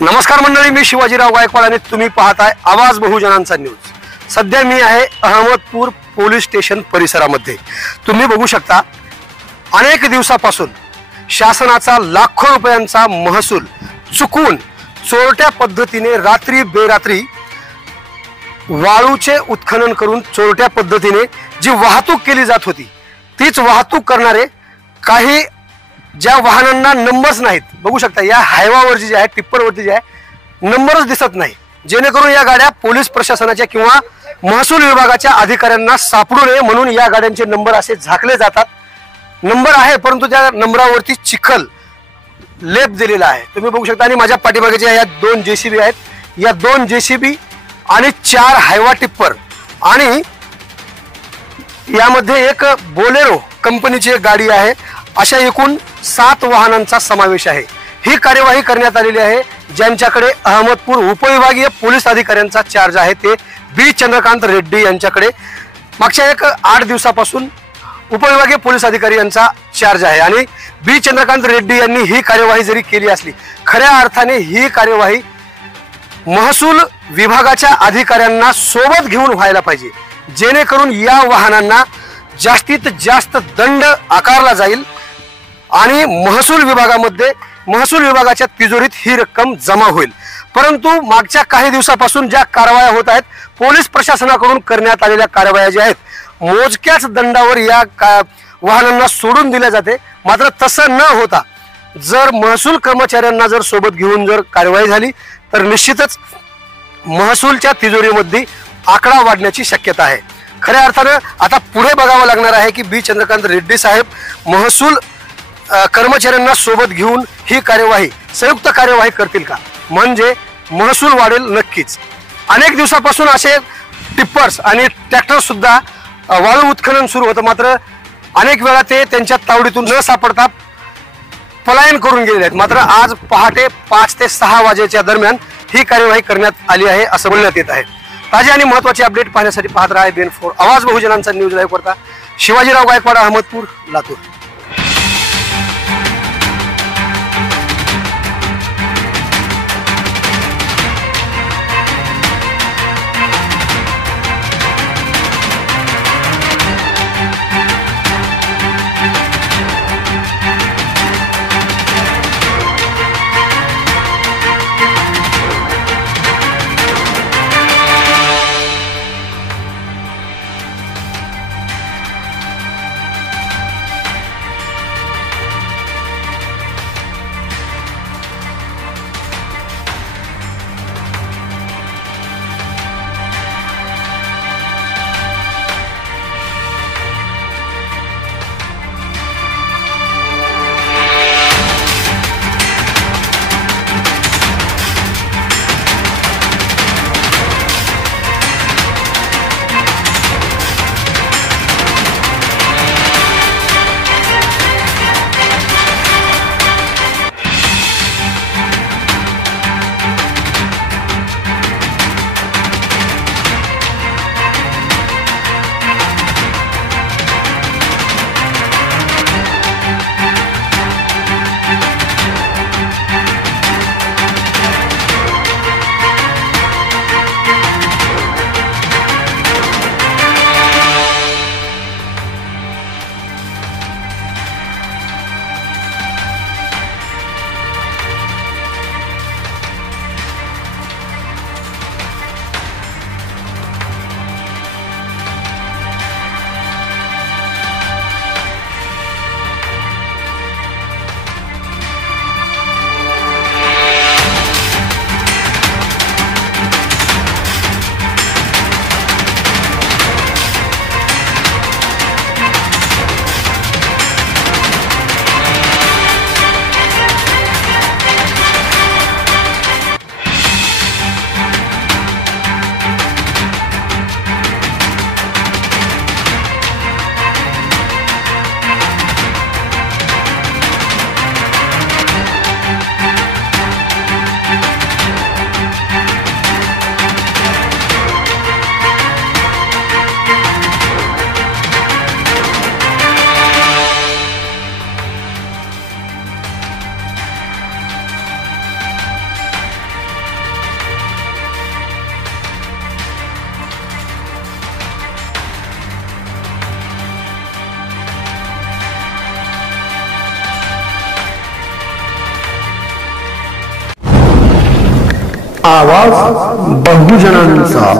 नमस्कार मंडळी, मी शिवाजीराव गायकवाड आणि तुम्ही पाहताय आवाज बहुजनांचा न्यूज। सध्या मी आहे अहमदपूर पोलीस स्टेशन परिसरामध्ये। तुम्ही बघू शकता अनेक दिवसापासून शासनाचा लाखो रुपयांचा महसूल चुकून चोरट्या पद्धतीने रात्री बेरात्री वाळूचे उत्खनन करून चोरट्या पद्धतीने जी वाहतूक केली जात होती, तीच वाहतूक करणारे काही ज्या वाहनांना नंबर्स नाहीत, बघू शकता या हायवावरची जी आहे टिप्परवरती जी आहे नंबरच दिसत नाही, जेणेकरून या गाड्या पोलीस प्रशासनाच्या किंवा महसूल विभागाच्या अधिकाऱ्यांना सापडू नये म्हणून या गाड्यांचे नंबर असे झाकले जातात। नंबर आहे परंतु त्या नंबरावरती चिखल लेप दिलेला आहे, तुम्ही बघू शकता। आणि माझ्या पाठीमागे या 2 JCB आहेत, या 2 JCB आणि 4 हायवा टिप्पर आणि यामध्ये एक बोलेरो कंपनीची एक गाडी आहे, अशा एकूण 7 वाहनांचा समावेश आहे। ही कार्यवाही करण्यात आलेली आहे ज्यांच्याकडे अहमदपूर उपविभागीय पोलीस अधिकाऱ्यांचा चार्ज आहे, ते बी चंद्रकांत रेड्डी यांच्याकडे मागच्या 8 दिवसापासून उपविभागीय पोलीस अधिकारी यांचा चार्ज आहे। आणि बी चंद्रकांत रेड्डी यांनी ही कार्यवाही जरी केली असली, खऱ्या अर्थाने ही कार्यवाही महसूल विभागाच्या अधिकाऱ्यांना सोबत घेऊन व्हायला पाहिजे, जेणेकरून या वाहनांना जास्तीत जास्त दंड आकारला जाईल आणि महसूल विभागाच्या तिजोरीत ही रक्कम जमा होईल। परंतु मागच्या काही दिवसापासून ज्या कारवाया होत आहेत, पोलीस प्रशासनाकडून करण्यात आलेल्या कारवाया ज्या आहेत, मोजक्याच दंडावर या वाहनांना सोडून दिले जाते। मात्र तसं न होता जर महसूल कर्मचाऱ्यांना जर सोबत घेऊन जर कारवाई झाली तर निश्चितच महसूलच्या तिजोरीमध्ये आकडा वाढण्याची शक्यता आहे। खऱ्या अर्थानं आता पुढे बघावं लागणार आहे की बी चंद्रकांत रेड्डी साहेब महसूल कर्मचाऱ्यांना सोबत घेऊन ही कार्यवाही संयुक्त कार्यवाही करतील का, म्हणजे महसूल वाढेल नक्कीच। अनेक दिवसापासून असे टिप्पर्स आणि ट्रॅक्टर सुद्धा वाळू उत्खनन सुरू होतं, मात्र अनेक वेळा ते त्यांच्या तावडीतून न सापडता पलायन करून गेलेले आहेत। मात्र आज पहाटे 5 ते 6 वाजेच्या दरम्यान ही कार्यवाही करण्यात आली आहे असं बोलण्यात येत आहे। ताजे आणि महत्त्वाचे अपडेट पाहण्यासाठी पाहत राहा BN4 आवाज बहुजनांचा न्यूज लाईव्ह करता शिवाजीराव गायकवाड, अहमदपूर, लातूर। आवाज बहुजनांचा.